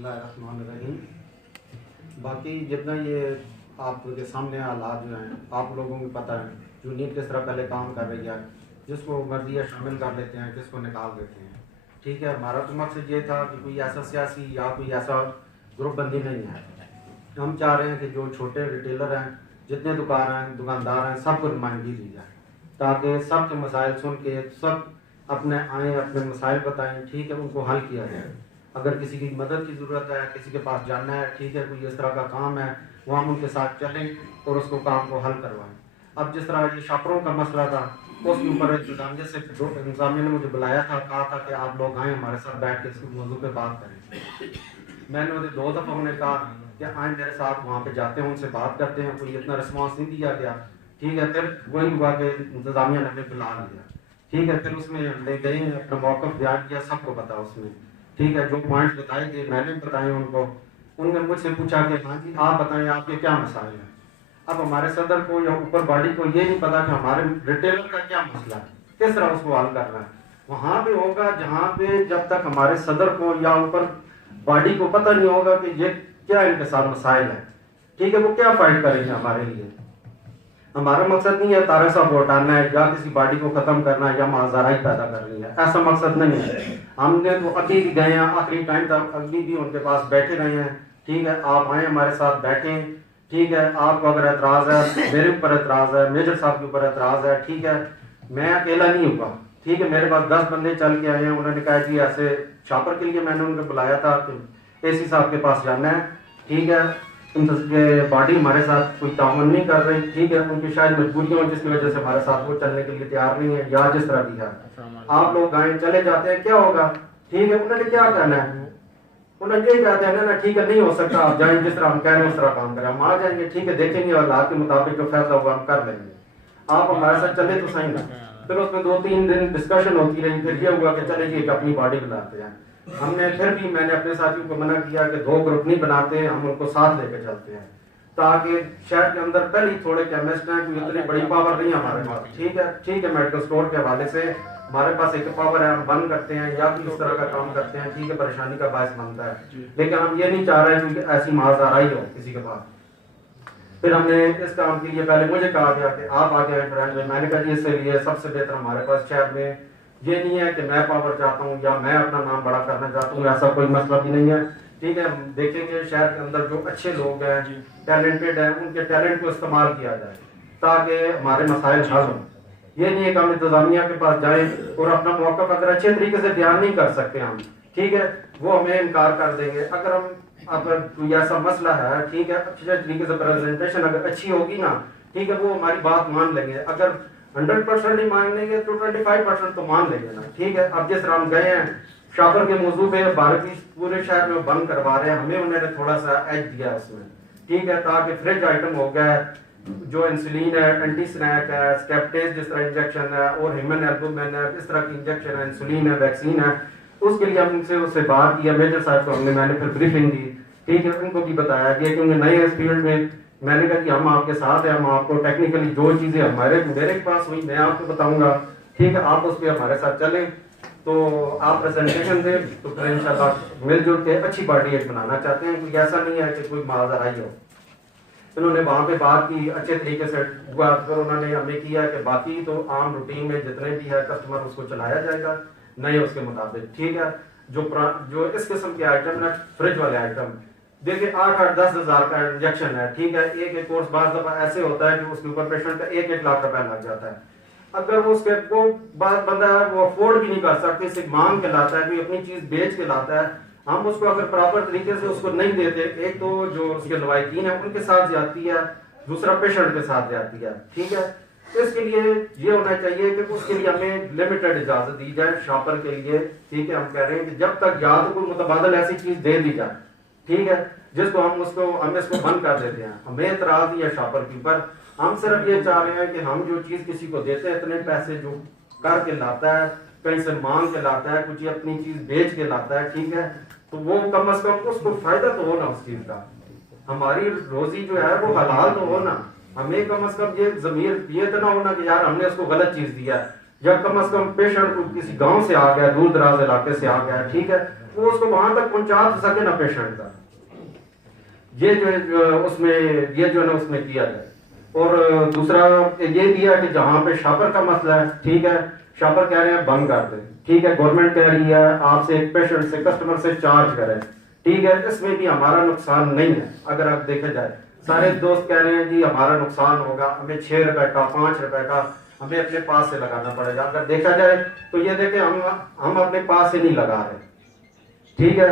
اللہ الرحمن الرحیم. باقی جتنا یہ آپ کے سامنے حالات جو ہیں آپ لوگوں کو پتہ ہے, یونین کس طرح پہلے کام کر رہی ہے, جس کو مرضی ہے شامل کر لیتے ہیں, جس کو نکال دیتے ہیں. ٹھیک ہے, ہمارا تو مقصد یہ تھا کہ کوئی ایسا سیاسی یا کوئی ایسا گروپ بندی نہیں ہے. ہم چاہ رہے ہیں کہ جو چھوٹے ریٹیلر ہیں, جتنے دکاندار ہیں, سب کو نمائندگی دی جائے تاکہ سب کے مسائل سن کے سب اپنے آئیں, اپنے مسائل بتائیں. ٹھیک ہے, ان کو حل کیا جائے. اگر کسی کی مدد کی ضرورت ہے, کسی کے پاس جانا ہے, ٹھیک ہے, کوئی اس طرح کا کام ہے, وہ ہم ان کے ساتھ چلیں اور اس کو کام کو حل کروائیں. اب جس طرح یہ شاپروں کا مسئلہ تھا, اس کے اوپر انتظامیہ نے مجھے بلایا تھا, کہا تھا کہ آپ لوگ آئیں ہمارے ساتھ بیٹھ کے اس موضوع پہ بات کریں. میں نے 2 دفعہ انہیں کہا کہ آئیں میرے ساتھ وہاں پہ جاتے ہیں, ان سے بات کرتے ہیں. کوئی اتنا رسپانس نہیں دیا گیا. ٹھیک ہے, پھر وہی ہوا کہ انتظامیہ نے ہمیں بلا لیا. ٹھیک ہے, پھر اس میں لے گئے, اپنا موقف بیان کیا, سب کو پتا اس میں. ٹھیک ہے, جو پوائنٹس بتائے گئے میں نے بتائے ان کو. ان نے مجھ سے پوچھا کہ ہاں جی آپ بتائیں آپ کے کیا مسائل ہیں. اب ہمارے صدر کو یا اوپر باڈی کو یہ نہیں پتا کہ ہمارے ریٹیلر کا کیا مسئلہ ہے, کس طرح اس کو حل کرنا ہے. وہاں پہ ہوگا جہاں پہ جب تک ہمارے صدر کو یا اوپر باڈی کو پتہ نہیں ہوگا کہ یہ کیا ان کے ساتھ مسائل ہیں. ٹھیک ہے, وہ کیا فائٹ کریں گے ہمارے لیے. ہمارا مقصد نہیں ہے طارق صاحب کو ہٹانا ہے یا کسی باڈی کو ختم کرنا ہے یا معذرائی پیدا کرنی ہے, ایسا مقصد نہیں ہے. ہم نے تو ابھی بھی گئے ہیں, آخری ٹائم تک ابھی بھی ان کے پاس بیٹھے رہے ہیں. ٹھیک ہے, آپ آئیں ہمارے ساتھ بیٹھیں. ٹھیک ہے, آپ کو اگر اعتراض ہے, میرے اوپر اعتراض ہے, میجر صاحب کے اوپر اعتراض ہے. ٹھیک ہے, میں اکیلا نہیں ہوں. ٹھیک ہے, میرے پاس 10 بندے چل کے آئے ہیں. انہوں نے کہا جی ایسے شاپر کے لیے میں نے ان کو بلایا تھا کہ اے سی صاحب کے پاس جانا ہے. ٹھیک ہے, باڈی ہمارے ساتھ کوئی تعاون نہیں کر رہی. ٹھیک ہے, ان کی شاید مجبوریاں ہوں جس کی وجہ سے ہمارے ساتھ وہ چلنے کے لیے تیار نہیں ہے یا جس طرح بھی ہے. آپ لوگ آئیں, چلے جاتے ہیں, کیا ہوگا. ٹھیک ہے, انہوں نے کیا کہنا ہے, انہوں نے یہ کہتے ہیں نا ٹھیک ہے نہیں ہو سکتا, آپ جائیں جس طرح ہم کہہ رہے ہیں اس طرح کام کریں. ہم آ جائیں گے, ٹھیک ہے, دیکھیں گے اور حالات کے مطابق جو فیصلہ ہوگا ہم کر لیں گے. آپ ہمارے ساتھ چلے تو صحیح نا. پھر اس میں 2-3 دن ڈسکشن ہوتی رہی. پھر یہ ہوا کہ چلے جی ایک اپنی باڈی بناتے ہیں. ہم نے پھر بھی میں نے اپنے ساتھیوں کو منع کیا کہ 2 گروپ نہیں بناتے, ہم ان کو ساتھ لے کے چلتے ہیں تاکہ شہر کے اندر پہلے تھوڑے کیمسٹ ہیں, کوئی اتنی بڑی پاور نہیں ہمارے پاس. ٹھیک ہے, ٹھیک ہے, میڈیکل اسٹور کے حوالے سے ہمارے پاس ایک پاور ہے, ہم بند کرتے ہیں یا بھی اس طرح کا کام کرتے ہیں. ٹھیک ہے, پریشانی کا باعث بنتا ہے, لیکن ہم یہ نہیں چاہ رہے کہ ایسی معذرائی ہو کسی کے پاس. پھر ہم نے اس کام کے لیے پہلے مجھے کہا گیا کہ آپ آگے آئیں. میں نے کہا جی اس سے لیے سب سے بہتر ہمارے پاس شہر میں یہ نہیں ہے کہ میں پاور چاہتا ہوں یا میں اپنا نام بڑا کرنا چاہتا ہوں, ایسا کوئی مسئلہ بھی نہیں ہے. ٹھیک ہے, دیکھیں گے شہر کے اندر جو اچھے لوگ ہیں, ٹیلنٹڈ ہیں, ان کے ٹیلنٹ کو استعمال کیا جائے تاکہ ہمارے مسائل حل ہوں. یہ نہیں ہے کہ ہم انتظامیہ کے پاس جائیں اور اپنا موقف اگر اچھے طریقے سے بیان نہیں کر سکتے ہم, ٹھیک ہے, وہ ہمیں انکار کر دیں گے. اگر کوئی ایسا مسئلہ ہے, ٹھیک ہے, اچھے طریقے سے پریزنٹیشن اگر اچھی ہوگی نا, ٹھیک ہے, وہ ہماری بات مان لیں گے. اگر 100% نہیں مان لیں گے تو 25% تو مان لیں گے نا. ٹھیک ہے, اب جس طرح ہم گئے ہیں شاپر کے موضوع پہ, بھارتی پورے شہر میں بند کروا رہے ہیں, ہمیں انہوں نے تھوڑا سا ایج دیا اس میں. ٹھیک ہے, تاکہ فریج آئٹم ہو گیا ہے, جو انسولین ہے, اینٹی سنیک ہے, اسکیپٹیز جس طرح انجیکشن ہے, اور ہیمن ایلبومین ہے, اس طرح کی انجیکشن ہے, انسولین ہے, ویکسین ہے, اس کے لیے ہم اس سے بات کیا. میجر صاحب کو میں نے پھر بریفنگ دی. ٹھیک ہے, ان کو بھی بتایا کہ کیونکہ نئے اس فیلڈ میں میں نے کہا کہ ہم آپ کے ساتھ ہیں, ہم آپ کو ٹیکنیکلی جو چیزیں میرے پاس ہوئی میں آپ کو بتاؤں گا. ٹھیک ہے, آپ اس پہ ہمارے ساتھ چلیں تو آپ پریزنٹیشن دیں تو پھر انشاءاللہ مل جل کے اچھی پارٹی ایک بنانا چاہتے ہیں. کوئی ایسا نہیں ہے کہ کوئی معذرائی ہو. انہوں نے وہاں پہ بات کی, اچھے طریقے سے ہوا. پھر انہوں نے ہمیں کیا کہ باقی تو عام روٹین میں جتنے بھی ہے کسٹمر اس کو چلایا جائے گا نہیں اس کے مطابق. ٹھیک ہے, جو اس قسم کے آئٹم ہے, فریج والے آئٹم, دیکھیں 8-10 ہزار کا انجیکشن ہے. ٹھیک ہے, ایک کورس بعض دفعہ ایسے ہوتا ہے کہ اس کے اوپر پیشنٹ کا 1 لاکھ روپے لگ جاتا ہے. اگر وہ اس کے وہ بندہ ہے وہ افورڈ بھی نہیں کر سکتے, صرف مانگ کے لاتا ہے, کوئی اپنی چیز بیچ کے لاتا ہے, ہم اس کو اگر پراپر طریقے سے اس کو نہیں دیتے, ایک تو جو اس کے لوائقین ہیں ان کے ساتھ زیادتی ہے, دوسرا پیشنٹ کے ساتھ زیادتی ہے. ٹھیک ہے, اس کے لیے یہ ہونا چاہیے کہ اس کے لیے ہمیں لمیٹڈ اجازت دی جائے شاپر کے لیے. ٹھیک ہے, ہم کہہ رہے ہیں کہ جب تک یا تو کوئی متبادل ایسی چیز دے دی جائے, ٹھیک ہے, جس کو ہم اس کو بند کر دیتے ہیں. ہمیں اعتراض نہیں ہے شاپر کے اوپر, ہم صرف یہ چاہ رہے ہیں کہ ہم جو چیز کسی کو دیتے ہیں, اتنے پیسے جو کر کے لاتا ہے, کہیں سے مانگ کے لاتا ہے, کچھ اپنی چیز بیچ کے لاتا ہے, ٹھیک ہے, تو وہ کم از کم اس کو فائدہ تو ہونا اس چیز کا. ہماری روزی جو ہے وہ حلال تو ہونا. ہمیں کم از کم یہ ضمیر یہ تو نہ ہونا کہ یار ہم نے اس کو غلط چیز دیا ہے. یا کم از کم پیشنٹ کسی گاؤں سے آ گیا, دور دراز علاقے سے آ گیا, ٹھیک ہے, وہ اس کو وہاں تک پہنچا سکے نا پیشنٹ کا, یہ جو اس میں یہ جو ہے نا اس میں کیا جائے. اور دوسرا یہ دیا کہ جہاں پہ شاپر کا مسئلہ ہے, ٹھیک ہے, شاپر کہہ رہے ہیں بند کر دیں, ٹھیک ہے, گورنمنٹ کہہ رہی ہے آپ سے ایک پیشنٹ سے کسٹمر سے چارج کریں, ٹھیک ہے, اس میں بھی ہمارا نقصان نہیں ہے. اگر آپ دیکھا جائے سارے دوست کہہ رہے ہیں جی ہمارا نقصان ہوگا, ہمیں 6 روپے کا 5 روپے کا ہمیں اپنے پاس سے لگانا پڑے گا. اگر دیکھا جائے تو یہ دیکھیں ہم اپنے پاس سے نہیں لگا رہے, ٹھیک ہے.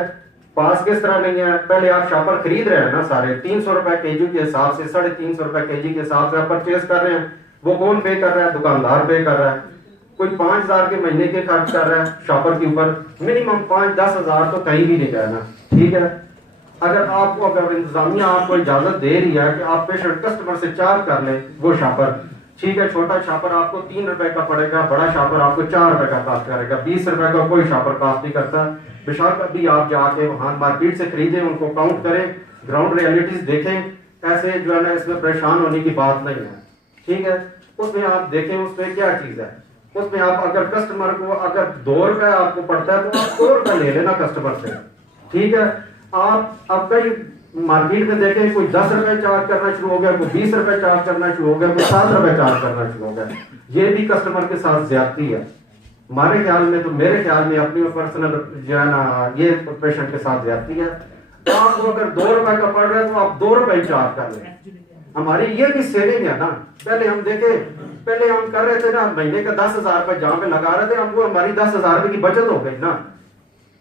پاس کس طرح نہیں ہے, پہلے آپ شاپر خرید رہے ہیں نا سارے 300 روپے کے جی کے حساب سے, 350 روپے کے جی کے حساب سے آپ پرچیز کر رہے ہیں. وہ کون پے کر رہا ہے؟ دکاندار پے کر رہا ہے. کوئی 5000 کے مہینے کے خرچ کر رہا ہے شاپر کے اوپر, منیمم 5-10 ہزار تو کہیں بھی نہیں جانا, ٹھیک ہے. اگر آپ کو اگر انتظامیہ آپ کو اجازت دے رہی ہے کہ آپ پیشنٹ کسٹمر سے چارج کر لیں وہ شاپر, ٹھیک ہے, چھوٹا شاپر آپ کو 3 روپے کا پڑے گا, بڑا شاپر آپ کو 4 روپے کا کاسٹ کرے گا, 20 روپے کا کوئی شاپر کاسٹ نہیں کرتا. بشک ابھی آپ جا کے وہاں مارکیٹ سے خریدیں, ان کو کاؤنٹ کریں, گراؤنڈ ریئلٹیز دیکھیں, ایسے جو ہے نا اس میں پریشان ہونے کی بات نہیں ہے, ٹھیک ہے. اس میں آپ دیکھیں اس میں کیا چیز ہے. اس میں آپ اگر کسٹمر کو اگر 2 روپے آپ کو پڑتا ہے تو آپ 2 روپے لے لینا کسٹمر سے, ٹھیک ہے. آپ اب کئی مارکیٹ میں دیکھیں کوئی 10 روپے چارج کرنا شروع ہو گیا, کوئی 20 روپے چارج کرنا شروع ہو گیا, کوئی 7 روپے چارج کرنا شروع ہو گیا. یہ بھی کسٹمر کے ساتھ زیادتی ہے ہمارے خیال میں. تو میرے خیال میں اپنی پرسنل جو ہے نا یہ پیشنٹ کے ساتھ زیادتی ہے. آپ کو اگر 2 روپے کا پڑ رہا ہے تو آپ 2 روپے چارج کر لیں. ہماری یہ بھی سیونگ ہے نا. پہلے ہم دیکھیں, پہلے ہم کر رہے تھے نا مہینے کا 10,000 روپے جہاں پہ لگا رہے تھے, ہم کو ہماری 10,000 روپے کی بچت ہو گئی نا,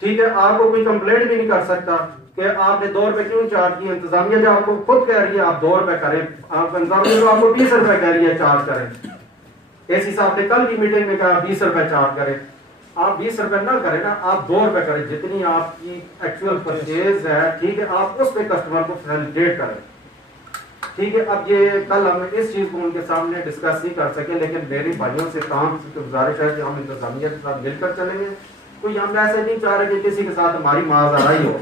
ٹھیک ہے. آپ کو کوئی کمپلینٹ بھی نہیں کر سکتا کہ آپ نے 2 روپے کیوں چارج کیے. انتظامیہ جو آپ کو خود کہہ رہی ہے آپ 2 روپے کریں, آپ انتظامیہ جو آپ کو 20 روپے کہہ رہی ہے چارج کریں. ایسی صاحب نے کل کی میٹنگ میں کہا 20 روپے چارج کریں. آپ 20 روپے نہ کریں نا, آپ 2 روپے کریں, جتنی آپ کی ایکچوئل پرچیز ہے, ٹھیک ہے, آپ اس پہ کسٹمر کو فیسیلیٹیٹ کریں, ٹھیک ہے. اب یہ کل ہم اس چیز کو ان کے سامنے ڈسکس نہیں کر سکے, لیکن میری بھائیوں سے کام سے گزارش ہے کہ ہم انتظامیہ کے ساتھ مل کر چلیں گے. کوئی ہم ایسے نہیں چاہ رہے کہ کسی کے ساتھ ہماری معاذ ہو.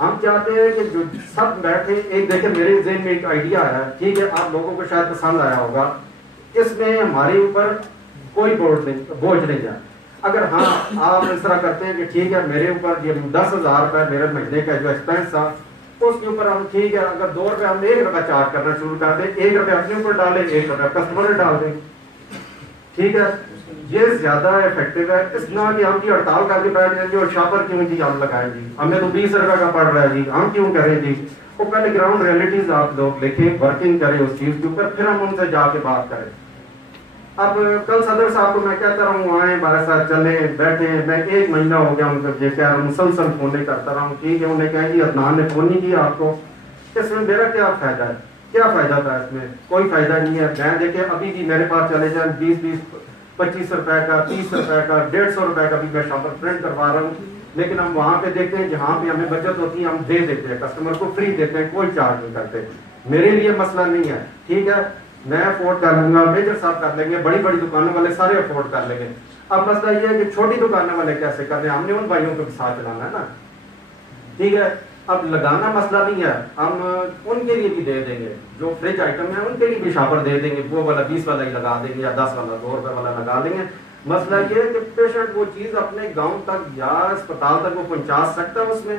ہم چاہتے ہیں کہ جو سب بیٹھے, ایک دیکھیں میرے ذہن میں ایک آئیڈیا ہے, ٹھیک ہے, آپ لوگوں کو شاید پسند آیا ہوگا. اس میں ہمارے اوپر کوئی بوجھ نہیں ہے. اگر ہاں آپ اس طرح کرتے ہیں کہ ٹھیک ہے میرے اوپر یہ 10,000 روپے میرے مہینے کا جو ایکسپینس تھا اس کے اوپر ہم, ٹھیک ہے, اگر 2 روپے ہم 1 روپے چارج کرنا شروع کر دیں, 1 روپے اپنے اوپر ڈالیں, 1 روپے کسٹمر نے ڈال دیں, ٹھیک ہے. یہ زیادہ افیکٹو ہے. اس نہ کہ ہم کی ہڑتال کر کے بیٹھ جائیں گے اور شاپر کیوں جی ہم لگائیں جی, ہمیں تو 20 روپے کا پڑ رہا ہے جی, ہم کیوں کریں جی. وہ پہلے گراؤنڈ ریئلٹیز آپ لوگ لکھیں, ورکنگ کریں اس چیز کے اوپر, پھر ہم ان سے جا کے بات کریں. اب کل صدر صاحب کو میں کہتا رہا ہوں آئیں ہمارے ساتھ چلیں بیٹھیں, میں 1 مہینہ ہو گیا ان کو یہ کہہ رہا ہوں, مسلسل فون کرتا رہا ہوں, ٹھیک ہے. انہیں کہا جی عدنان نے فون نہیں کیا آپ کو, اس میں میرا کیا فائدہ ہے, کیا فائدہ تھا اس میں, کوئی فائدہ نہیں ہے. میں دیکھیں ابھی بھی میرے پاس چلے جائیں 20-25 روپے کا, 30 روپے کا, 150 روپے کا بھی میں شاپر پرنٹ کروا رہا ہوں, لیکن ہم وہاں پہ دیکھتے ہیں جہاں پہ ہمیں بچت ہوتی ہے ہم دے دیتے ہیں, کسٹمر کو فری دیتے ہیں, کوئی چارج نہیں کرتے. میرے لیے مسئلہ نہیں ہے, ٹھیک ہے, میں افورڈ کر لوں گا, میجر صاحب کر لیں گے, بڑی بڑی دکانوں والے سارے افورڈ کر لیں گے. اب مسئلہ یہ ہے کہ چھوٹی دکانوں والے کیسے کر رہے ہیں, ہم نے ان بھائیوں کو بھی ساتھ چلانا ہے نا, ٹھیک ہے. اب لگانا مسئلہ نہیں ہے, ہم ان کے لیے بھی دے دیں گے, جو فریج آئٹم ہے ان کے لیے بھی شاپر دے دیں گے, وہ والا 20 والا ہی لگا دیں گے یا 10 والا 2 روپے والا لگا دیں گے. مسئلہ یہ ہے کہ پیشنٹ وہ چیز اپنے گاؤں تک یا اسپتال تک وہ پہنچا سکتا ہے, اس میں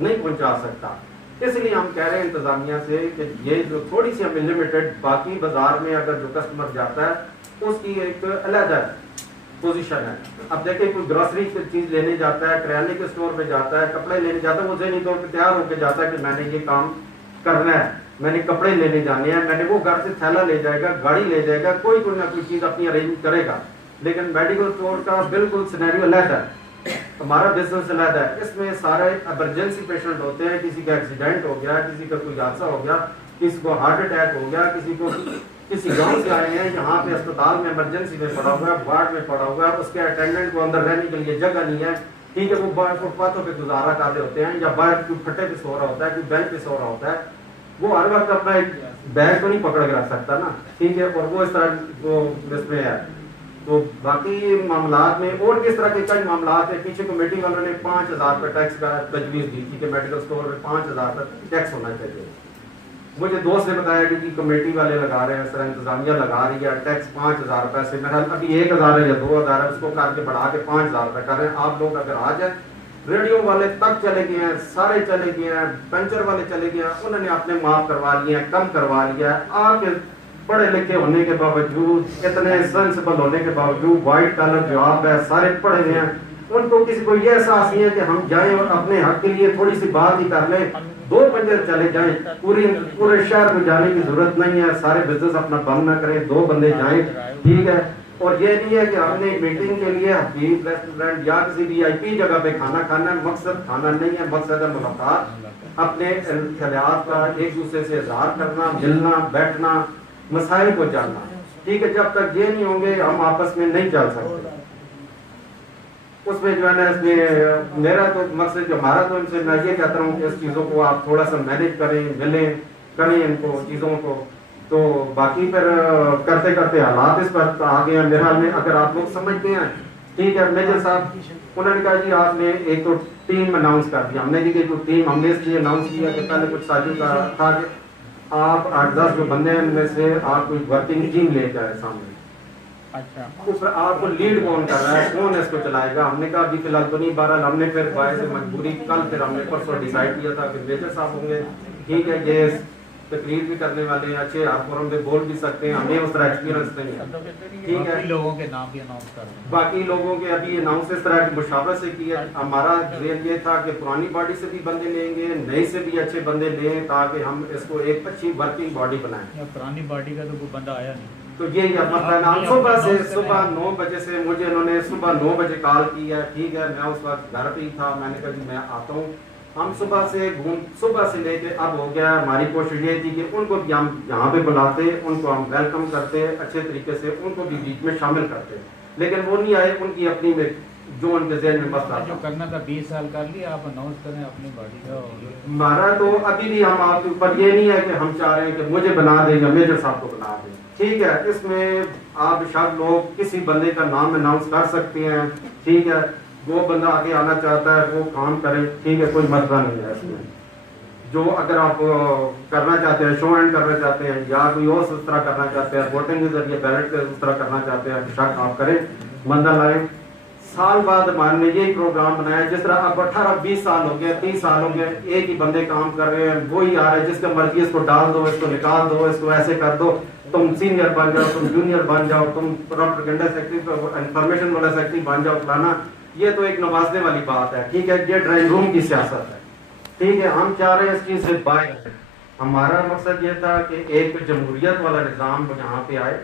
نہیں پہنچا سکتا. اس لیے ہم کہہ رہے ہیں انتظامیہ سے کہ یہ جو تھوڑی سی ہمیں لمیٹڈ, باقی بازار میں اگر جو کسٹمر جاتا ہے اس کی ایک علیحدہ پوزیشن ہے. اب دیکھیں کوئی گروسری کی چیز لینے جاتا ہے, کریانے کے اسٹور پہ جاتا ہے, کپڑے لینے جاتا ہے, وہ ذہنی طور پہ تیار ہو کے جاتا ہے کہ میں نے یہ کام کرنا ہے, میں نے کپڑے لینے جانے ہیں, میں نے وہ گھر سے تھیلا لے جائے گا, گاڑی لے جائے گا, کوئی نہ کوئی چیز اپنی ارینج کرے گا. لیکن میڈیکل اسٹور کا بالکل سینیریو علیحدہ ہے, ہمارا بزنس علیحدہ ہے. اس میں سارے ایمرجنسی پیشنٹ ہوتے ہیں, کسی کا ایکسیڈنٹ ہو گیا, کسی کا کوئی حادثہ ہو گیا, کسی کو ہارٹ اٹیک ہو گیا, کسی کو کسی گاؤں سے آئے ہیں یہاں پہ اسپتال میں ایمرجنسی میں پڑا ہوا ہے, وارڈ میں پڑا ہوا ہے, اس کے اٹینڈنٹ کو اندر رہنے کے لیے جگہ نہیں ہے, ٹھیک ہے, وہ باہر فٹ پاتھوں پہ گزارا کر رہے ہوتے ہیں, یا باہر کوئی پھٹے پہ سو رہا ہوتا ہے, کوئی بینچ پہ سو رہا ہوتا ہے. وہ ہر وقت اپنا ایک بیگ تو نہیں پکڑ کے رکھ سکتا نا, ٹھیک ہے, اور وہ اس طرح وہ اس میں ہے. تو باقی معاملات میں اور کس طرح کے کئی معاملات ہیں. پیچھے کمیٹی والوں نے 5,000 روپے ٹیکس کا تجویز دی تھی کہ میڈیکل اسٹور میں 5,000 تک ٹیکس ہونا چاہیے. مجھے دوست نے بتایا کہ کمیٹی والے لگا رہے ہیں، سر انتظامیہ لگا رہی ہے ٹیکس 5,000 روپے سے، میرا ابھی 1,000 ہے یا 2,000 ہے، اس کو کر کے بڑھا کے 5,000 روپے کر رہے ہیں. آپ لوگ اگر آ جائیں، ریڈیو والے تک چلے گئے ہیں، سارے چلے گئے ہیں، پنچر والے چلے گئے ہیں، انہوں نے اپنے معاف کروا لیے ہیں، کم کروا لیا ہے. آپ کے پڑھے لکھے ہونے کے باوجود، اتنے سینسبل ہونے کے باوجود، وائٹ کالر جواب ہے، سارے پڑھے ہوئے ہیں، ان کو کسی کو یہ احساس نہیں ہے کہ ہم جائیں اور اپنے حق کے لیے تھوڑی سی بات ہی کر لیں، 2 بندے چلے جائیں. پورے شہر میں جانے کی ضرورت نہیں ہے، سارے بزنس اپنا بند نہ کریں، 2 بندے جائیں، ٹھیک ہے. اور یہ نہیں ہے کہ ہم نے میٹنگ کے لیے حبیب ریسٹورینٹ یا کسی VIP جگہ پہ کھانا کھانا ہے. مقصد کھانا نہیں ہے، مقصد ہے ملاقات، اپنے خیالات کا ایک دوسرے سے اظہار کرنا، ملنا، بیٹھنا، مسائل کو جاننا، ٹھیک ہے. جب تک یہ نہیں ہوں گے ہم آپس میں نہیں چل سکتے. اس میں جو ہے نا، اس میں میرا تو مقصد جو ہمارا، تو ان سے میں یہ کہتا ہوں کہ اس چیزوں کو آپ تھوڑا سا مینیج کریں، ملیں کریں ان کو چیزوں کو. تو باقی پھر کرتے کرتے حالات اس پر آ گئے ہیں. میرے حال میں اگر آپ لوگ سمجھتے ہیں، ٹھیک ہے. میجر صاحب انہوں نے کہا جی آپ نے ایک تو ٹیم اناؤنس کر دیا. ہم نے کہ جو ٹیم ہم نے اس لیے اناؤنس کیا کہ پہلے کچھ ساتھیوں کا تھا کہ آپ 8-10 جو بندے ہیں ان میں سے آپ کوئی ورکنگ ٹیم لے کے آئے سامنے. اچھا، اس پر آپ کو لیڈ کون کر رہا ہے، کون اس کو چلائے گا. ہم نے کہا ابھی فی الحال تو نہیں. بہرحال ہم نے پھر باعث مجبوری کل پھر ہم نے پرسوں ڈیسائیڈ کیا تھا کہ میجر صاحب ہوں گے، ٹھیک ہے. یہ تقریر بھی کرنے والے ہیں، اچھے ہر فورم پہ بول بھی سکتے ہیں، ہمیں اس طرح ایکسپیرینس نہیں ہے، ٹھیک ہے. لوگوں کے نام بھی اناؤنس کر دیں. باقی لوگوں کے ابھی اناؤنس اس طرح کی مشاورت سے کیا. ہمارا ذہن یہ تھا کہ پرانی باڈی سے بھی بندے لیں گے، نئے سے بھی اچھے بندے لیں، تاکہ ہم اس کو ایک اچھی ورکنگ باڈی بنائیں. پرانی باڈی کا تو کوئی بندہ آیا نہیں. تو یہ مسئلہ صبح 9 بجے سے مجھے انہوں نے صبح 9 بجے کال کی ہے، ٹھیک ہے. میں اس وقت گھر پہ ہی تھا. میں نے کہا جی میں آتا ہوں. ہم صبح سے لے کے اب ہو گیا. ہماری کوشش یہ تھی کہ ان کو بھی ہم یہاں پہ بلاتے، ان کو ہم ویلکم کرتے اچھے طریقے سے، ان کو بھی بیچ میں شامل کرتے، لیکن وہ نہیں آئے. ان کی اپنی میں جو ان کے ذہن میں مسئلہ جو کرنا تھا 20 سال کر لیا. آپ اناؤنس کریں اپنی باڈی کا. ہمارا تو ابھی بھی ہم آپ کے اوپر یہ نہیں ہے کہ ہم چاہ رہے ہیں کہ مجھے بنا دیں یا میجر صاحب کو بنا دیں، ٹھیک ہے. اس میں آپ شاید لوگ کسی بندے کا نام اناؤنس کر سکتے ہیں، ٹھیک ہے. وہ بندہ آگے آنا چاہتا ہے وہ کام کرے، ٹھیک ہے. کوئی مسئلہ نہیں ہے اس میں. جو اگر آپ کرنا چاہتے ہیں، شو اینڈ کرنا چاہتے ہیں، یا کوئی اور اس طرح کرنا چاہتے ہیں، ووٹنگ کے ذریعے بیلٹ کے اس طرح کرنا چاہتے ہیں، شک آپ کریں، بندہ لائیں. سال بعد ہمارے نے یہی پروگرام بنایا. جس طرح اب 18-20 سال ہو گئے، 30 سال ہو گئے، ایک ہی بندے کام کر رہے ہیں، وہی آ رہا ہے جس کا مرضی اس کو ڈال دو، اس کو نکال دو، اس کو ایسے کر دو، تم سینئر بن جاؤ، تم جونیئر بن جاؤ، تم پروپیگنڈا سیکرٹری، انفارمیشن والا سیکرٹری بن جاؤ، فلانا. یہ تو ایک نوازنے والی بات ہے، ٹھیک ہے. یہ ڈرائنگ روم کی سیاست ہے، ٹھیک ہے. ہم چاہ رہے ہیں اس چیز سے باہر. ہمارا مقصد یہ تھا کہ ایک جمہوریت والا نظام یہاں پہ آئے.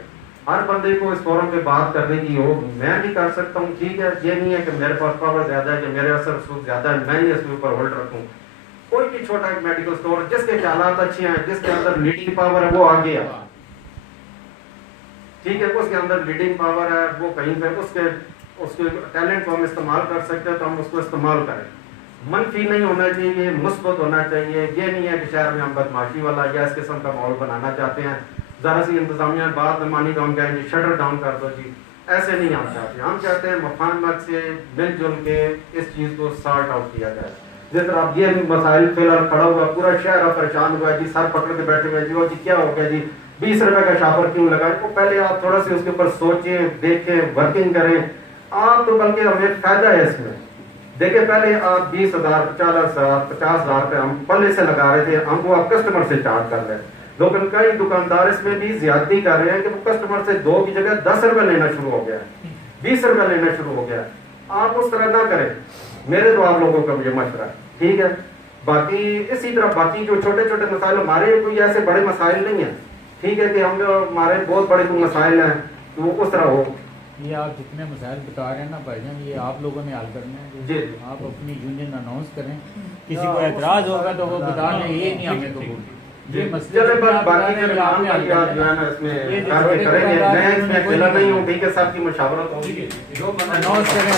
ہر بندے کو اس فورم پہ بات کرنے کی ہو. میں بھی کر سکتا ہوں، ٹھیک ہے. یہ نہیں ہے کہ میرے پاس پاور زیادہ ہے کہ میرے اثر رسوخ زیادہ ہے، میں ہی اس کے اوپر ہولڈ رکھوں. کوئی بھی چھوٹا ایک میڈیکل اسٹور جس کے خیالات اچھے ہیں، جس کے اندر لیڈنگ پاور ہے، وہ آگے آ، ٹھیک ہے. اس کے اندر لیڈنگ پاور ہے، وہ کہیں پہ اس کے ٹیلنٹ کو ہم استعمال کر سکتے ہیں تو ہم اس کو استعمال کریں. منفی نہیں ہونا چاہیے، مثبت ہونا چاہیے. یہ نہیں ہے کہ شہر میں ہم بدماشی والا یا اس قسم کا ماحول بنانا چاہتے ہیں. ذرا سی انتظامیہ بات نہ مانی تو ہم کہیں گے شٹر ڈاؤن کر دو جی. ایسے نہیں ہم چاہتے. ہم چاہتے ہیں مفاہمت سے مل جل کے اس چیز کو سارٹ آؤٹ کیا جائے. جس طرح اب یہ مسائل فی الحال کھڑا ہوا، پورا شہر پریشان ہوا ہے جی، سر پکڑ کے بیٹھے ہوئے جی کیا ہو گیا جی، 20 روپے کا شاپر کیوں لگا. تو پہلے آپ تھوڑا سی اس کے اوپر سوچیں، دیکھیں، ورکنگ کریں. آپ تو بلکہ ہمیں فائدہ ہے اس میں. دیکھیں پہلے آپ 20,000 40,000 50,000 روپے ہم پلے سے لگا رہے تھے، ہم کو آپ کسٹمر سے چارج کر رہے ہیں. لیکن کئی دکاندار اس میں بھی زیادتی کر رہے ہیں کہ وہ کسٹمر سے 2 کی جگہ 10 روپے لینا شروع ہو گیا، 20 روپے لینا شروع ہو گیا. آپ اس طرح نہ کریں. میرے تو آپ لوگوں کا مجھے مشورہ ہے، ٹھیک ہے. باقی اسی طرح باقی جو چھوٹے چھوٹے مسائل، ہمارے کوئی ایسے بڑے مسائل نہیں ہیں، ٹھیک ہے، کہ ہمارے بہت بڑے کوئی مسائل ہیں تو وہ اس طرح ہو. یہ آپ جتنے مسائل بتا رہے ہیں نا بھائی جان، یہ آپ لوگوں نے حل کرنے ہیں. جی آپ اپنی یونین اناؤنس کریں. کسی کو اعتراض ہوگا تو وہ بتا لیں، یہ نہیں ہمیں قبول. یہ مسئلے باقی جو ہے نا اس میں کریں گے. میں اس میں اکیلا نہیں ہوں، ٹھیک ہے، سب کی مشاورت ہوگی. اناؤنس کریں.